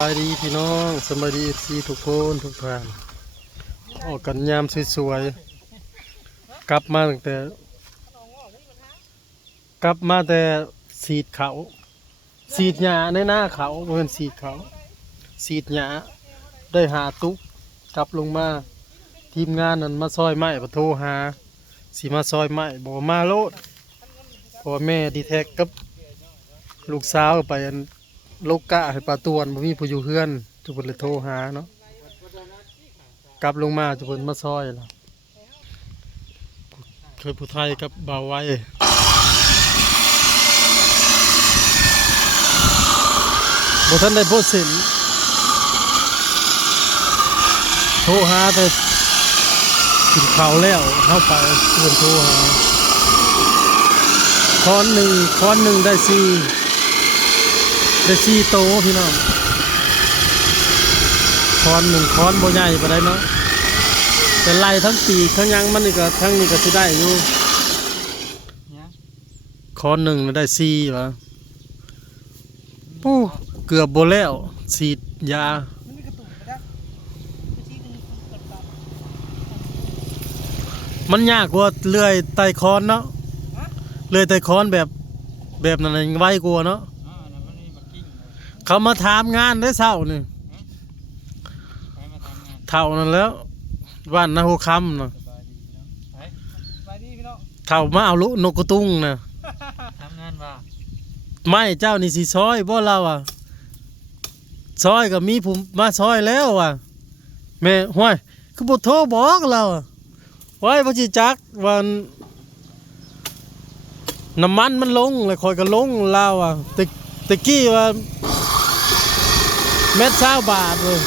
สวัสดีพี่น้องสวัสดีซีทุกคนทุกท่านออกกันยามสวยๆกลับมาตั้งแต่สีดเขาสีดหญ้าในหน้าเขาเพื่อนสีดเขาสีดหญ้าได้หาตุ๊กกลับลงมาทีมงานนั้นมาซอยไม้ปะโทรหาสีมาซอยไม้บอกมาโลดพอแม่ดีแท็กกับลูกสาวไปอันโลกกะให้ปลาตวนบ่มีผู้อยู่เฮือนจุเพิ่นเลยโทรหาเนาะกลับลงมาจุเพิ่นมาซอยล่ะเคยผู้ไทยกับบ่าวไว้บ่ทันได้โพสต์สินโทรหาแต่กินข้าวแล้วเฮาไปเพิ่นโทรหาค้อนหนึ่งได้4โตพี่น้องค้อนบ่ใหญ่ปานใดเนาะแต่ไล่ทั้งปีกทั้งยังมันนี่ก็ทั้งนี้ก็สิได้อยู่ค้อนหนึ่งได้4วะปู้เกือบบ่แล้วฉีดยามันยากกว่าเลื่อยไต่ค้อนเนาะเลื่อยไต่ค้อนแบบนั้นไวกว่าเนาะเขามาถามงานได้เช้านี่เท่านั้นแล้วบ้านนาโฮคำนะเท่ามาเอาลูกนกกระตุ้งนะทำงานว่าไม่เจ้านี่สิซอยบ่เราอ่ะซอยก็มีผมมาซอยแล้วอ่ะแม่ห้วยคือบ่โทรบอกเราอ่ะไว้บ่สิจักวันน้ำมันมันลงเลยคอยก็ลงเราอ่ะตะกี้ว่าเม็ด20 บาทเลย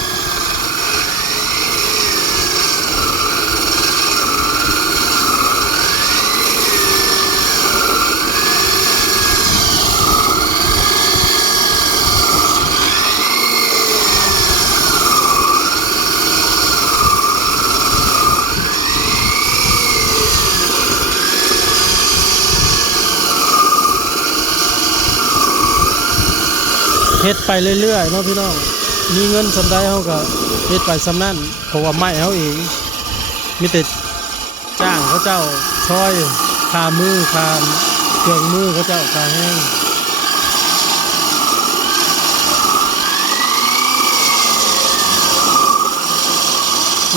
เฮ็ดไปเรื่อยๆเนาะพี่น้องมีเงินสำได้เขาก็เฮ็ดไปสำนั่นเพราะว่าไม้เขาเองมีแต่จ้างเขาเจ้าช่อยคามือคาเครื่องมือเขาเจ้าคาแห้ง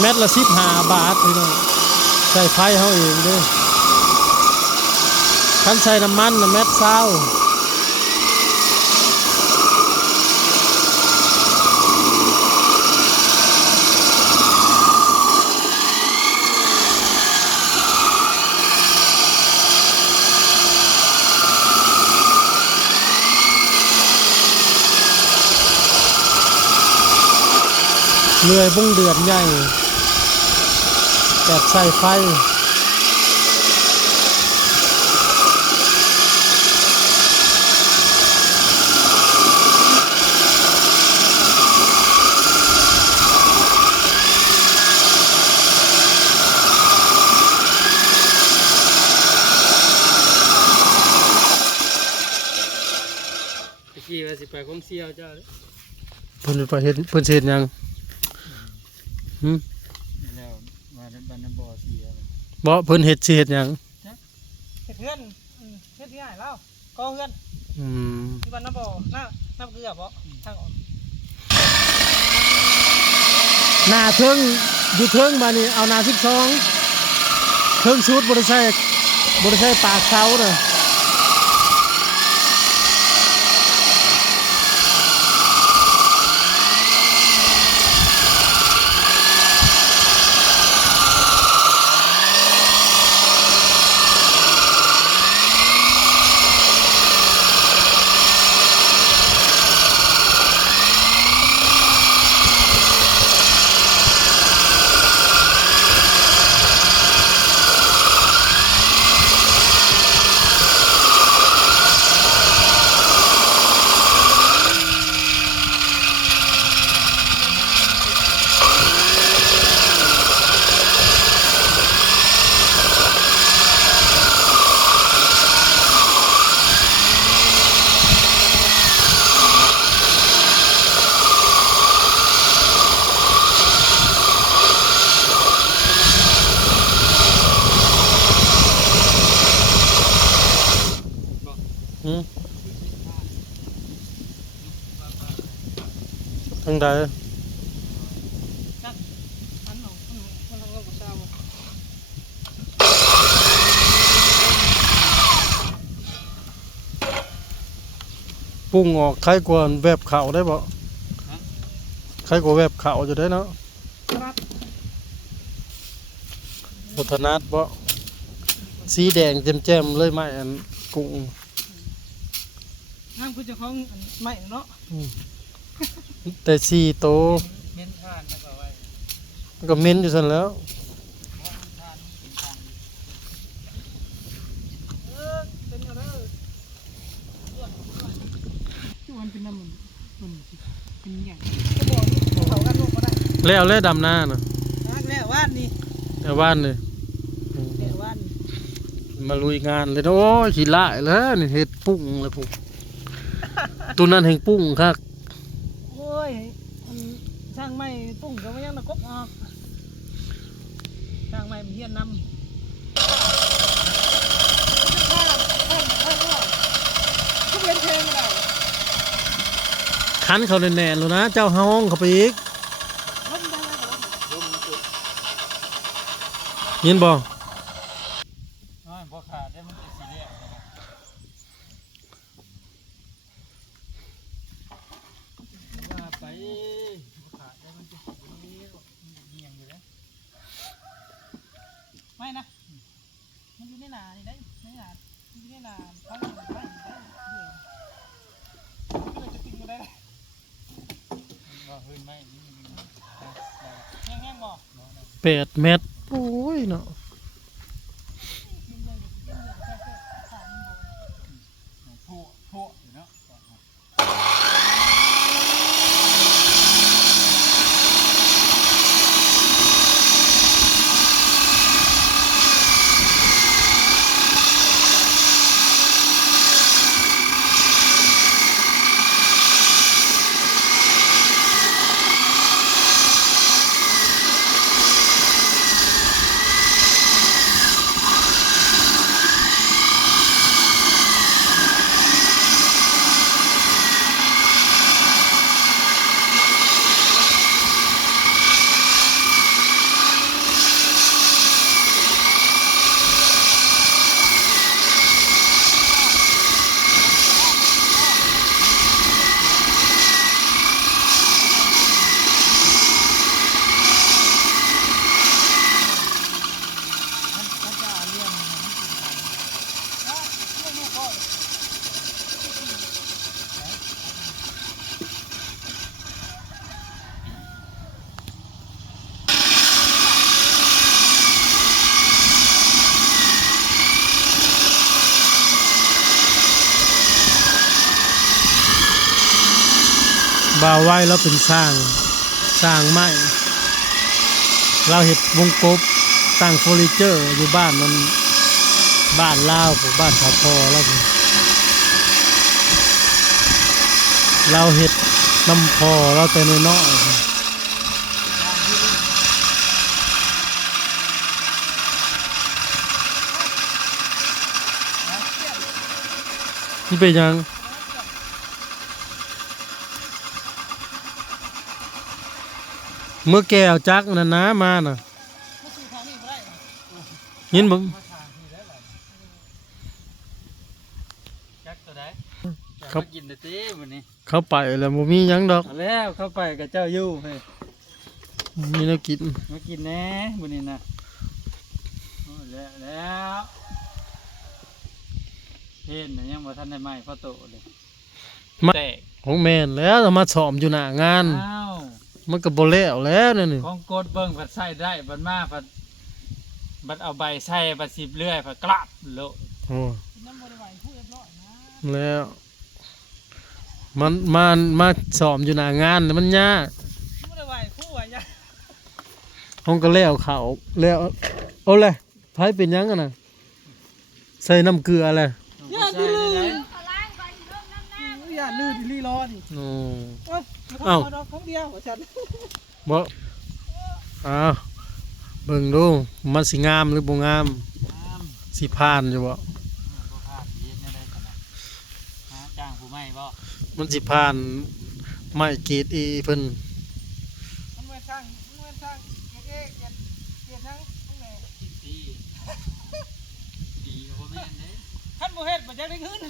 เม็ดละ15 บาทพี่น้องใส่ไฟเขาเองด้วยคันใส่น้ำมันนะเม็ด20เลื่อยบุ้งเดือดใหญ่แบบใส่ไฟตะกี้ว่าสิไปคมเสียวเจ้าเลย เพิ่นไปเฮ็ดเพิ่นเฮ็ดหยังแล้วมาบ้านน้ำบ่อเสีย บ่เพิ่นเฮ็ดสิเฮ็ดหยังเฮ็ดเพื่อนเฮ็ดที่ไหนแล้วก็เพื่อนที่บ้านน้ำบ่อน้ำเกลือบ่ทางออกหน้าเทิงอยู่เทิงมานี่เอาหน้า12เทิงชุดบ่ได้ใช้ปากเสาน่ะ ทางใด จัดอันของคนทางโลกประชาบ่ ปรุงออกใครกว่าแบบเขาได้บ่ใครกว่าแบบเขาอยู่ได้เนาะ ครับ บ่ถนัดบ่สีแดงแจ่มๆเลยไหมอันกุ้ง น้ำคือเจ้าของอันใหม่เนาะ แต่สี่โต เม้นทานนะก็ไว้ มันก็เหม็นอยู่ซั่นแล้ว เป็นอะไรจุ่มันเป็นน้ำมันเป็นอย่างก็บอกเขากันลูกก็ได้ แล้วดำหน้าน่ะ นักแล้วว่านนี่ แต่ว่านนี่ แล้วว่าน มาลุยงานเลยเนาะโอ้ยขี้ลายแล้วนี่เฮ็ดปุ้งเลยพวกตัวนั้นแห่งปุ้งคัก โอ้ยมันช่างไม่ปุ้งก็ไม่ยังตะกบออกช่างไม่มันเฮียนนำทุกเรียนเพลงไม่ได้ คันเขาแน่นๆแล้วนะเจ้าห้องเข้าไปอีก ล้มได้ไหมครับ ยินบ่ พอขาดได้มันจะสีแดงว่าไปพอขาดได้มันจะสีเงียงอยู่แล้ว ไม่นะมันอยู่ในนานี่ได้ในนาอยู่ในนาเขาไม่ได้เลยจะติงมาได้ ว่าเฮ้ยไม่นี่มัน แห้งๆบ่ 8 เมตรโอ้ยเนาะ ทั่วอยู่เนาะ บ่าวไว้แล้วเป็นสร้างไม้เราเฮ็ดวงกบสร้างเฟอร์นิเจอร์อยู่บ้านมันบ้านลาวพวกบ้านสาวพอแล้วพุ่นเราเฮ็ดน้ำพอเราแต่น้อยๆนี่เป็นหยังเมื่อแกเอาจักนั่นนะมาน่ะยินบ่ จักตัวใด ครับ กินได้ตีวันนี้ เข้าไปแล้วบ่มีหยังดอก เอาแล้วเข้าไปกับเจ้ายู่เฮ้ย มีแนวกิน มากินแน่วันนี้นะโอ้แล้วเห็นนะยังบ่ทันได้ไหมพ่อโตเลย มา แตก ของแม่นแล้วเอามาซ้อมอยู่หน้างาน อ้าว มันก็บ่แล้วแล้วนั่นนี่ ของกดเบิ่งผัดใส่ได้บัดมาผัดเอาใบใส่ผัดสิบเลื่อยผัดกลับโล โอ้ น้ำบริวารผู้เรียบร้อยนะ แล้วมาซ้อมอยู่หน้างานแล้วมันยาก บริวารผู้อ่ะยะ ห้องก็แล้วเขาแล้วเอาเลยไผเป็นหยังกันน่ะใส่น้ำเกลืออะไร อย่าดื้ออย่าดื้อดิลีรอดิ โอ้ โอ้ยเอาของเดียวฉัน บ่อ้าวเบิ่งดูมันสิงามหรือบ่งามสิผ่านอยู่บ่ บ่พลาดเย็นได้ขนาดจ้างผู้ไม่บ่ มันสิผ่าน ไม่เกรดเอเพิ่น มันเหมือนช่างเกรดเอเกรดทั้งแม่ ดีดีกว่าแม่นเด้ ท่านบ่เฮ็ดบ่จักได้เงิน